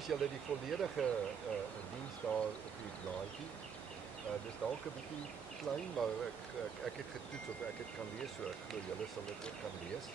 is julle die volledige diens daar op die blaadjie. Dis dalk 'n bietjie klein, maar ek het getoets of ek dit kan lees, so ek glo julle sal dit ook kan lees.